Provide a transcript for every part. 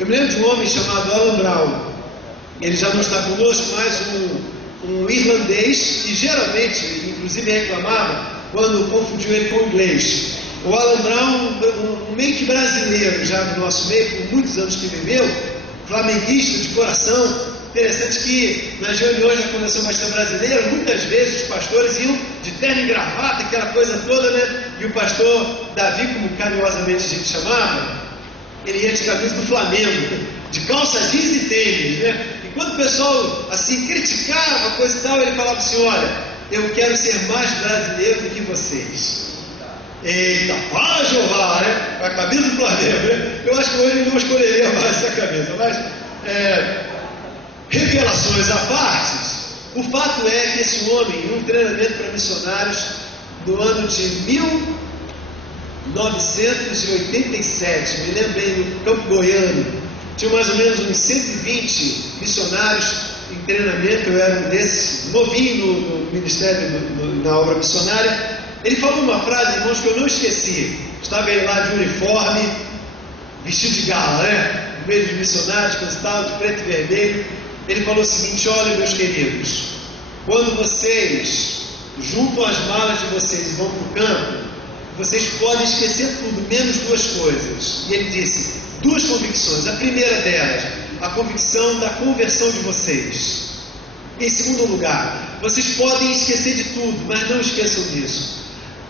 Eu me lembro de um homem chamado Alan Brown. Ele já não está conosco, mas um irlandês que geralmente, inclusive, reclamava quando confundiu ele com o inglês. O Alan Brown, um meio que brasileiro já no nosso meio, por muitos anos que viveu, flamenguista de coração. Interessante que nas reuniões da Convenção Batista Brasileira, muitas vezes os pastores iam de terno e gravata, aquela coisa toda, né? E o pastor Davi, como carinhosamente a gente chamava, ele ia de camisa do Flamengo, de calça jeans e tênis, né? E quando o pessoal assim criticava, coisa e tal, ele falava assim: olha, eu quero ser mais brasileiro do que vocês. Eita, fala Jeová, né? Com a camisa do Flamengo, né? Eu acho que hoje ele não escolheria mais essa camisa, mas revelações à parte, o fato é que esse homem, em um treinamento para missionários no ano de 1987, me lembro bem, no Campo Goiano, tinha mais ou menos uns 120 missionários em treinamento. Eu era um desses, novinho no ministério, na obra missionária. Ele falou uma frase, irmãos, que eu não esqueci. Estava ele lá de uniforme, vestido de gala, né? No meio dos missionários, com tal, de preto e vermelho. Ele falou o seguinte: olha, meus queridos, quando vocês juntam as malas de vocês e vão para o campo, vocês podem esquecer tudo, menos duas coisas. E ele disse, duas convicções. A primeira delas, a convicção da conversão de vocês. Em segundo lugar, vocês podem esquecer de tudo, mas não esqueçam disso.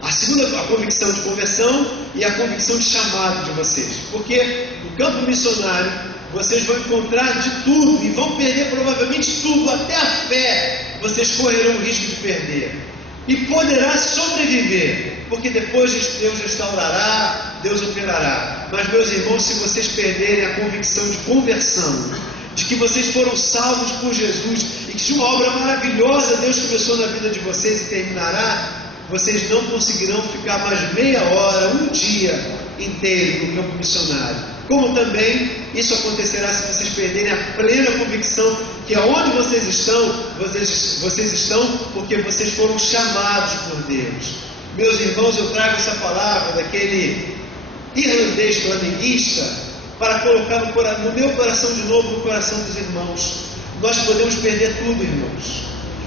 A segunda, a convicção de conversão e a convicção de chamado de vocês. Porque no campo missionário, vocês vão encontrar de tudo e vão perder provavelmente tudo, até a fé vocês correrão o risco de perder. E poderá sobreviver, porque depois Deus restaurará, Deus operará. Mas, meus irmãos, se vocês perderem a convicção de conversão, de que vocês foram salvos por Jesus e que uma obra maravilhosa Deus começou na vida de vocês e terminará, vocês não conseguirão ficar mais meia hora, um dia inteiro no campo missionário. Como também isso acontecerá se vocês perderem a plena convicção que aonde vocês estão porque vocês foram chamados por Deus. Meus irmãos, eu trago essa palavra daquele irlandês flamenguista para colocar no meu coração de novo, no coração dos irmãos. Nós podemos perder tudo, irmãos.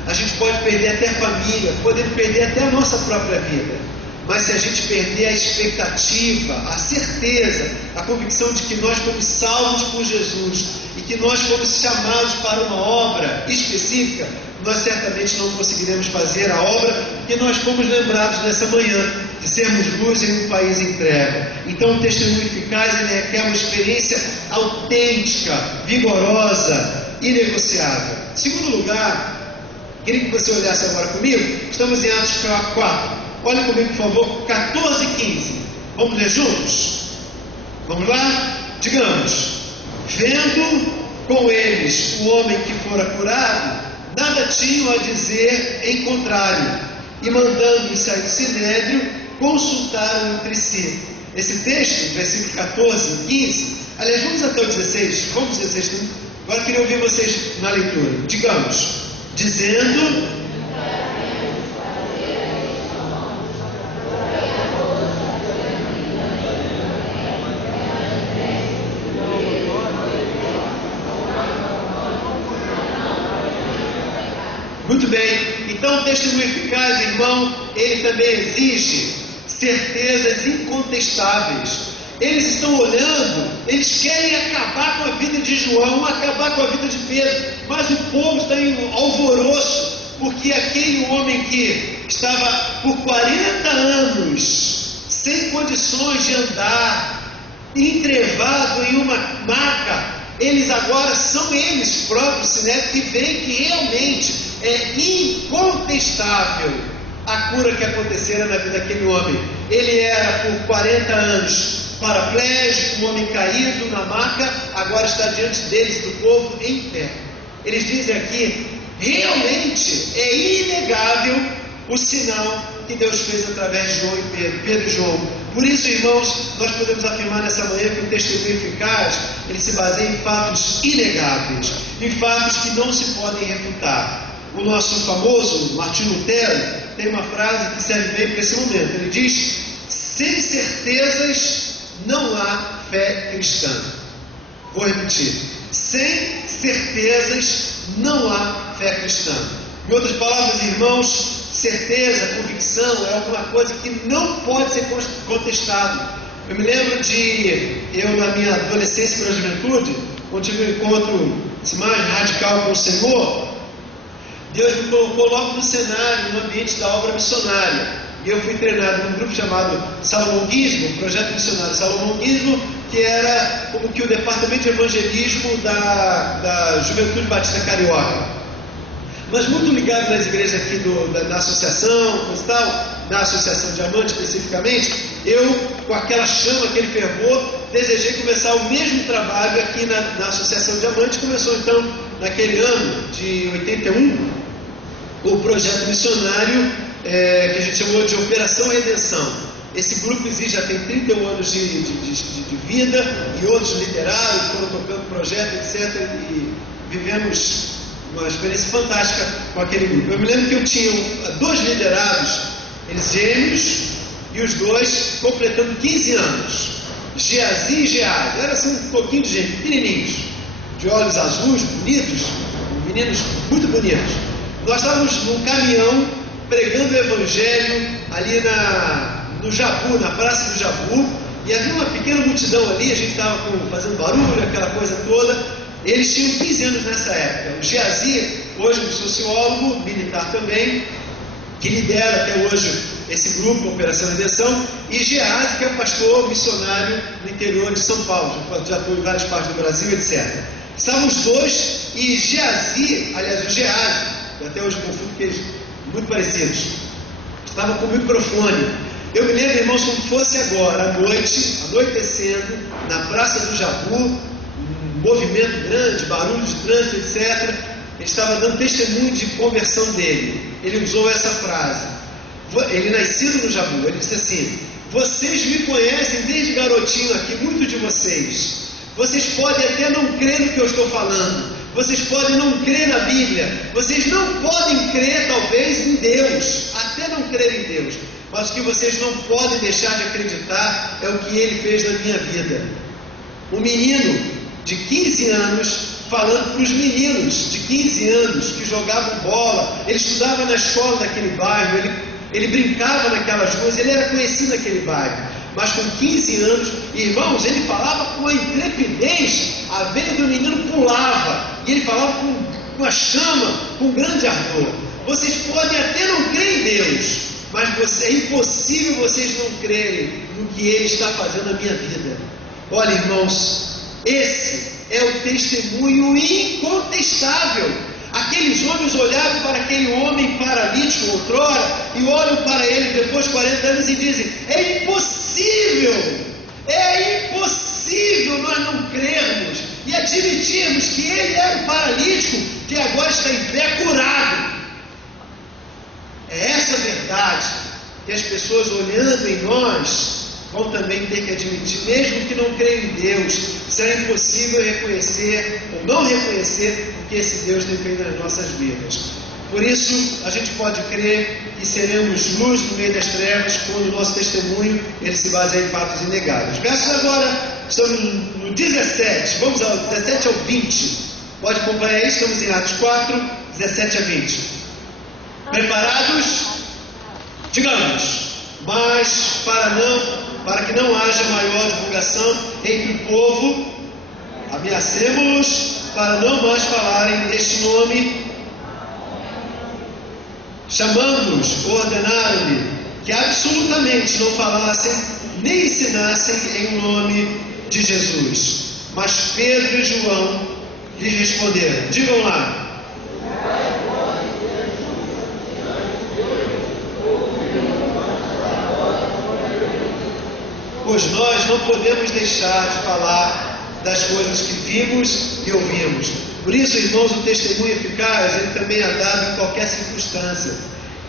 A gente pode perder até a família, podemos perder até a nossa própria vida. Mas se a gente perder a expectativa, a certeza, a convicção de que nós fomos salvos por Jesus e que nós fomos chamados para uma obra específica, nós certamente não conseguiremos fazer a obra que nós fomos lembrados nessa manhã, de sermos luz em um país em treva. Então o testemunho eficaz requer uma experiência autêntica, vigorosa, inegociável. Em segundo lugar, queria que você olhasse agora comigo, estamos em Atos 4. Olha comigo, por favor, 14 e 15. Vamos ler juntos? Vamos lá? Digamos: vendo com eles o homem que fora curado, nada tinham a dizer em contrário, e mandando-os sair do sinédrio, consultaram entre si. Esse texto, versículo 14 e 15, aliás, vamos até o 16, vamos 16 também. Agora queria ouvir vocês na leitura. Digamos: dizendo... Muito bem, então o testemunho eficaz, irmão, ele também exige certezas incontestáveis. Eles estão olhando, eles querem acabar com a vida de João, acabar com a vida de Pedro, mas o povo está em alvoroço, porque aquele homem que estava por 40 anos, sem condições de andar, entrevado em uma maca, eles agora são eles próprios, Sinédrio, que veem que realmente é incontestável a cura que acontecera na vida daquele homem. Ele era por 40 anos paraplégico, um homem caído na maca, agora está diante deles, do povo, em pé. Eles dizem aqui, realmente é inegável o sinal que Deus fez através de João e Pedro e João. Por isso, irmãos, nós podemos afirmar nessa manhã que o testemunho eficaz, ele se baseia em fatos inegáveis, em fatos que não se podem refutar. O nosso famoso Martinho Lutero tem uma frase que serve bem para esse momento. Ele diz: sem certezas não há fé cristã. Vou repetir: sem certezas não há fé cristã. Em outras palavras, irmãos, certeza, convicção é alguma coisa que não pode ser contestado. Eu me lembro na minha adolescência para a juventude, quando tive um encontro mais radical com o Senhor, Deus me colocou logo no cenário, no ambiente da obra missionária. E eu fui treinado num grupo chamado Salomonguismo, projeto missionário Salomonguismo, que era como que o departamento de evangelismo da Juventude Batista Carioca. Mas muito ligado nas igrejas aqui da associação, na Associação Diamante especificamente, eu, com aquela chama, aquele fervor, desejei começar o mesmo trabalho aqui na Associação Diamante. Começou então, naquele ano de 81, o projeto missionário que a gente chamou de Operação Redenção. Esse grupo existe, já tem 31 anos de vida, e outros lideraram, foram tocando projeto, etc. E vivemos uma experiência fantástica com aquele grupo. Eu me lembro que eu tinha 2 liderados, eles gêmeos, e os 2 completando 15 anos. Geazi e Geazi, eram assim um pouquinho de gente, pequenininhos, de olhos azuis, bonitos, meninos muito bonitos. Nós estávamos num caminhão pregando o evangelho ali no Jabu, na Praça do Jabu, e havia uma pequena multidão ali, a gente estava fazendo barulho, aquela coisa toda. Eles tinham 15 anos nessa época. O Geazi, hoje um sociólogo, militar também, que lidera até hoje esse grupo, Operação Redenção, e Geazi, que é um pastor missionário no interior de São Paulo, já atuou em várias partes do Brasil, etc. Estavam os 2, e Geazi, aliás, o Geazi, até hoje confundo porque eles muito parecidos, estavam com o microfone. Eu me lembro, irmãos, como fosse agora, à noite, anoitecendo, na Praça do Jabu, movimento grande, barulho de trânsito, etc. Ele estava dando testemunho de conversão dele. Ele usou essa frase. Ele nascido no Jabu, ele disse assim: vocês me conhecem desde garotinho aqui, muito de vocês. Vocês podem até não crer no que eu estou falando, vocês podem não crer na Bíblia, vocês não podem crer talvez em Deus, até não crer em Deus, mas o que vocês não podem deixar de acreditar é o que Ele fez na minha vida. Um menino de 15 anos falando para os meninos de 15 anos que jogavam bola. Ele estudava na escola daquele bairro, ele brincava naquelas ruas, ele era conhecido naquele bairro. Mas com 15 anos, irmãos, ele falava com uma intrepidez, a veia do menino pulava, e ele falava com uma chama, com um grande ardor. Vocês podem até não crer em Deus, mas é impossível vocês não crerem no que Ele está fazendo na minha vida. Olha, irmãos, esse é o testemunho incontestável. Aqueles homens olhavam para aquele homem paralítico outrora e olham para ele depois de 40 anos e dizem: é impossível nós não crermos e admitirmos que ele era um paralítico que agora está em pé curado. É essa a verdade que as pessoas olhando em nós vão também ter que admitir, mesmo que não creiam em Deus. Será impossível reconhecer ou não reconhecer o que esse Deus tem feito nas nossas vidas. Por isso, a gente pode crer que seremos luz no meio das trevas quando o nosso testemunho ele se baseia em fatos inegáveis. Versos agora, estamos no 17, vamos ao 17 ao 20. Pode acompanhar aí, estamos em Atos 4, 17 a 20. Preparados? Digamos, mas para que não haja maior divulgação entre o povo, ameacemos para não mais falarem deste nome. Chamando-os, ordenaram-lhe que absolutamente não falassem nem ensinassem em nome de Jesus. Mas Pedro e João lhes responderam: digam lá. Pois nós não podemos deixar de falar das coisas que vimos e ouvimos. Por isso, irmãos, o testemunho eficaz, ele também é dado em qualquer circunstância.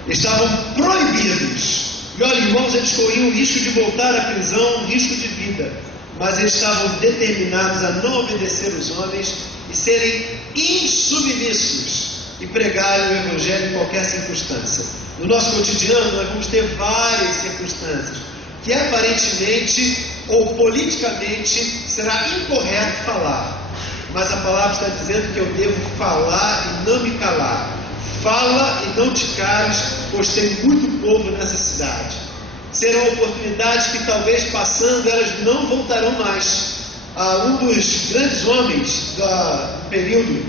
Estavam proibidos. E olha, irmãos, eles corriam o risco de voltar à prisão, um risco de vida. Mas eles estavam determinados a não obedecer os homens e serem insubmissos e pregarem o Evangelho em qualquer circunstância. No nosso cotidiano, nós vamos ter várias circunstâncias que aparentemente ou politicamente será incorreto falar. palavra está dizendo que eu devo falar e não me calar. Fala e não te cales, pois tem muito povo nessa cidade. Serão oportunidades que talvez passando elas não voltarão mais. Um dos grandes homens do período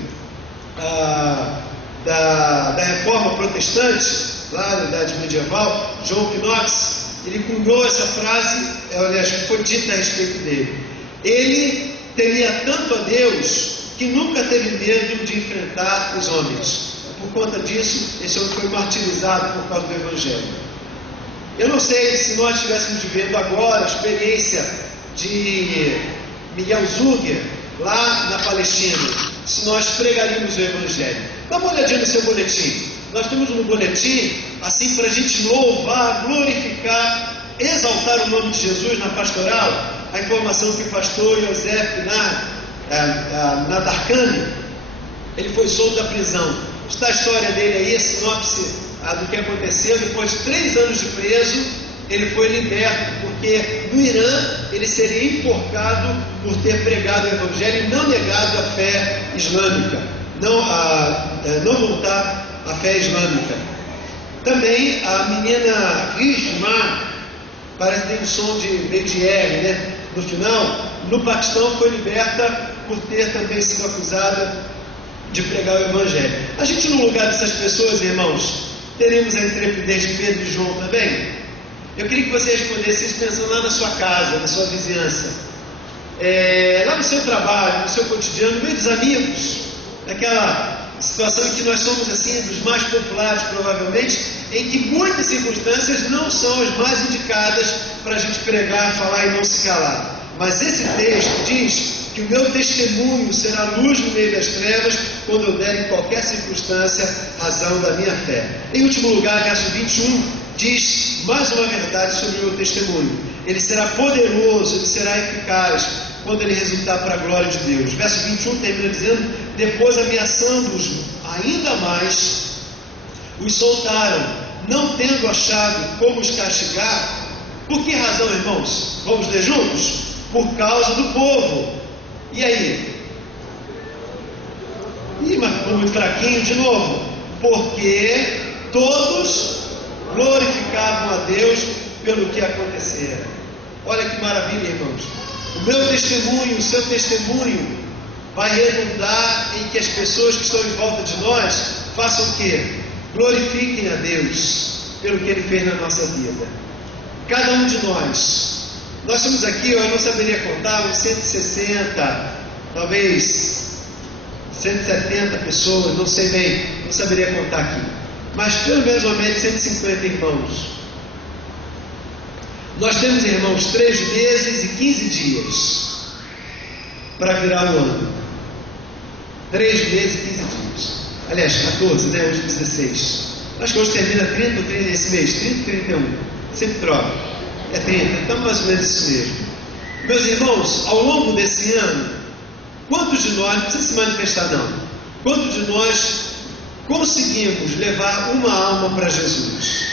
da Reforma Protestante, lá na Idade Medieval, John Knox, ele cunhou essa frase, aliás, foi dita a respeito dele. Ele temia tanto a Deus que nunca teve medo de enfrentar os homens. Por conta disso, esse homem foi martirizado por causa do Evangelho. Eu não sei se nós estivéssemos vivendo agora a experiência de Miguel Zuger, lá na Palestina, se nós pregaríamos o Evangelho. Dá uma olhadinha no seu boletim. Nós temos no boletim, assim, para a gente louvar, glorificar, exaltar o nome de Jesus na pastoral, a informação que o pastor Yosef Nadarkhani, ele foi solto da prisão. Está a história dele aí, a sinopse do que aconteceu. Depois de 3 anos de preso, ele foi liberto, porque no Irã ele seria enforcado por ter pregado o Evangelho e não negado a fé islâmica, não voltar à fé islâmica. Também a menina Rishma, parece que tem um som de BDR, né? No final, no Paquistão, foi liberta por ter também sido acusada de pregar o Evangelho. A gente, no lugar dessas pessoas, irmãos, teríamos a intrepidez de Pedro e João também? Eu queria que você respondesse isso pensando lá na sua casa, na sua vizinhança, lá no seu trabalho, no seu cotidiano, no meio dos amigos, naquela situação em que nós somos assim, dos mais populares provavelmente, em que muitas circunstâncias não são as mais indicadas para a gente pregar, falar e não se calar. Mas esse texto diz que o meu testemunho será luz no meio das trevas, quando eu der em qualquer circunstância razão da minha fé. Em último lugar, verso 21, diz mais uma verdade sobre o meu testemunho. Ele será poderoso, ele será eficaz, quando ele resultar para a glória de Deus. Verso 21 termina dizendo: depois, ameaçando-os ainda mais, os soltaram, não tendo achado como os castigar. Por que razão, irmãos? Vamos ler juntos? Por causa do povo. E aí? Mas ficou muito fraquinho de novo. Porque todos glorificavam a Deus pelo que acontecera. Olha que maravilha, irmãos. O meu testemunho, o seu testemunho vai redundar em que as pessoas que estão em volta de nós façam o quê? Glorifiquem a Deus pelo que Ele fez na nossa vida. Cada um de nós somos aqui, eu não saberia contar, uns 160, talvez 170 pessoas, não sei bem, não saberia contar aqui, mas pelo menos ou menos 150 irmãos. Nós temos, irmãos, 3 meses e 15 dias para virar o ano. 3 meses e 15 dias. Aliás, 14, né? Hoje 16. Acho que hoje termina 30 ou 30 esse mês, 30 ou 31. Sempre troca. É 30, então mais ou menos isso mesmo. Meus irmãos, ao longo desse ano, quantos de nós, não precisa se manifestar não, quantos de nós conseguimos levar uma alma para Jesus?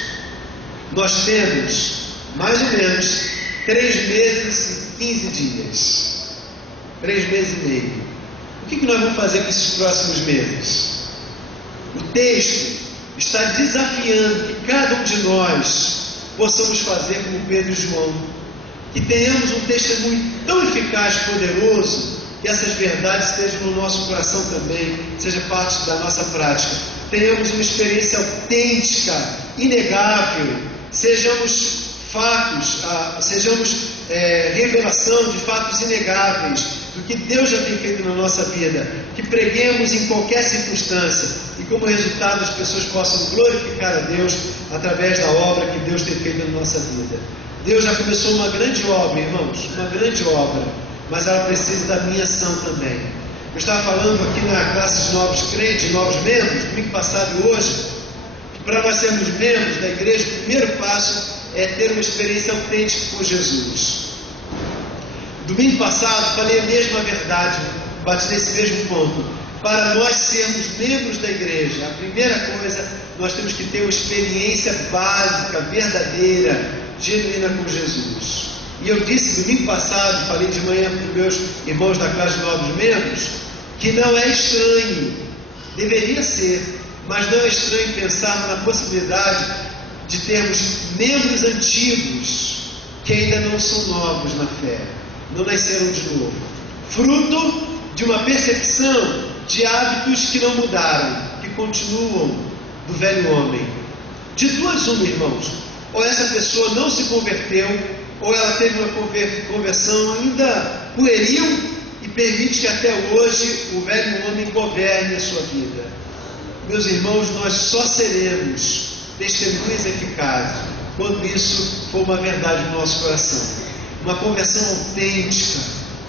Nós temos mais ou menos 3 meses e 15 dias. 3 meses e meio. O que nós vamos fazer com esses próximos meses? O texto está desafiando que cada um de nós possamos fazer como Pedro e João, que tenhamos um testemunho tão eficaz, poderoso, que essas verdades estejam no nosso coração também, seja parte da nossa prática. Tenhamos uma experiência autêntica, inegável, sejamos fatos, revelação de fatos inegáveis do que Deus já tem feito na nossa vida, que preguemos em qualquer circunstância e como resultado as pessoas possam glorificar a Deus através da obra que Deus tem feito na nossa vida. Deus já começou uma grande obra, irmãos, uma grande obra, mas ela precisa da minha ação também. Eu estava falando aqui na classe de novos crentes, novos membros, domingo passado e hoje, que para nós sermos membros da igreja, o primeiro passo é ter uma experiência autêntica com Jesus. Domingo passado falei a mesma verdade, bati nesse mesmo ponto. Para nós sermos membros da igreja, a primeira coisa, nós temos que ter uma experiência básica, verdadeira, genuína com Jesus. E eu disse domingo passado, falei de manhã para os meus irmãos da classe de novos membros, que não é estranho, deveria ser, mas não é estranho pensar na possibilidade de termos membros antigos que ainda não são novos na fé, não nasceram de novo, fruto de uma percepção de hábitos que não mudaram, que continuam do velho homem. De duas uma, irmãos, ou essa pessoa não se converteu, ou ela teve uma conversão ainda pueril e permite que até hoje o velho homem governe a sua vida. Meus irmãos, nós só seremos testemunhas eficazes quando isso for uma verdade no nosso coração. Uma conversão autêntica,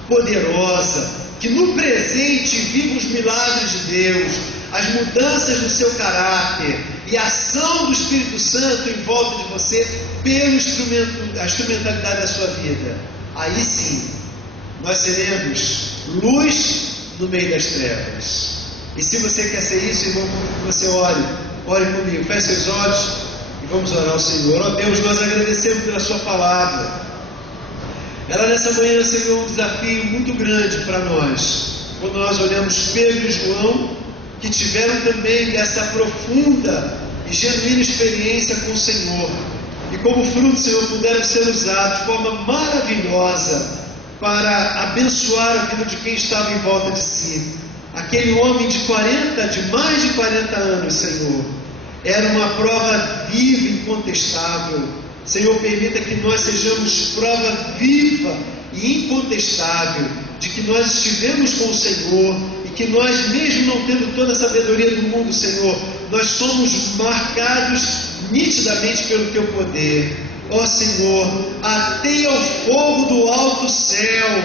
poderosa, que no presente viva os milagres de Deus, as mudanças do seu caráter e a ação do Espírito Santo em volta de você pelo a instrumentalidade da sua vida. Aí sim, nós seremos luz no meio das trevas. E se você quer ser isso, irmão, você ore comigo, feche seus olhos e vamos orar ao Senhor. Ó Deus, nós agradecemos pela sua palavra. Ela nessa manhã, Senhor, é um desafio muito grande para nós, quando nós olhamos Pedro e João, que tiveram também dessa profunda e genuína experiência com o Senhor, e como fruto, Senhor, puderam ser usados de forma maravilhosa para abençoar a vida de quem estava em volta de si. Aquele homem de mais de 40 anos, Senhor, era uma prova viva e incontestável. Senhor, permita que nós sejamos prova viva e incontestável de que nós estivemos com o Senhor e que nós, mesmo não tendo toda a sabedoria do mundo, Senhor, nós somos marcados nitidamente pelo Teu poder. Ó Senhor, ateia o fogo do alto céu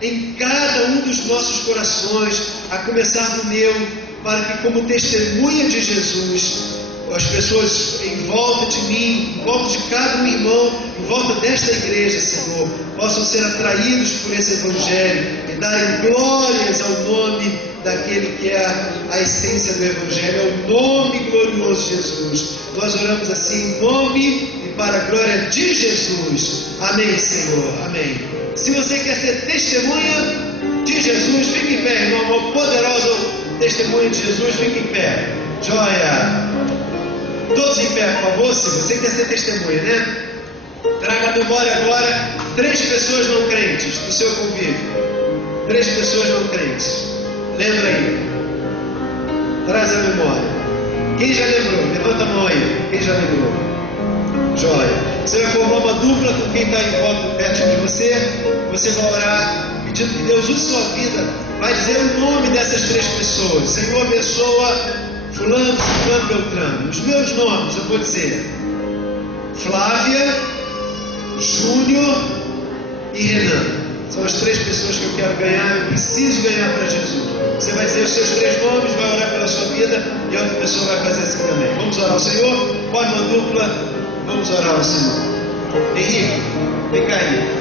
em cada um dos nossos corações, a começar do meu, para que, como testemunha de Jesus, as pessoas em volta de mim, em volta de cada um irmão, em volta desta igreja, Senhor, possam ser atraídos por esse Evangelho e darem glórias ao nome daquele que é a essência do Evangelho, ao nome glorioso de Jesus. Nós oramos assim em nome e para a glória de Jesus. Amém, Senhor. Amém. Se você quer ser testemunha de Jesus, fique em pé, irmão. Uma poderosa testemunha de Jesus, fique em pé. Joia. Todos em pé, por favor. Se você quer ser testemunha, né? Traga à memória agora 3 pessoas não crentes do seu convívio. 3 pessoas não crentes. Lembra aí. Traz a memória. Quem já lembrou? Levanta a mão aí. Quem já lembrou? Joia. Você vai formar uma dupla com quem está em volta, perto de você. Você vai orar, pedindo que Deus use sua vida. Vai dizer o nome dessas 3 pessoas. Senhor, abençoa fulano, fulano, Beltrano. Os meus nomes, eu vou dizer: Flávia, Júnior e Renan. São as 3 pessoas que eu quero ganhar, eu preciso ganhar para Jesus. Você vai dizer os seus 3 nomes, vai orar pela sua vida, e a outra pessoa vai fazer assim também. Vamos orar ao Senhor? Pode uma dupla, vamos orar ao Senhor. Henrique, vem cá, Henrique.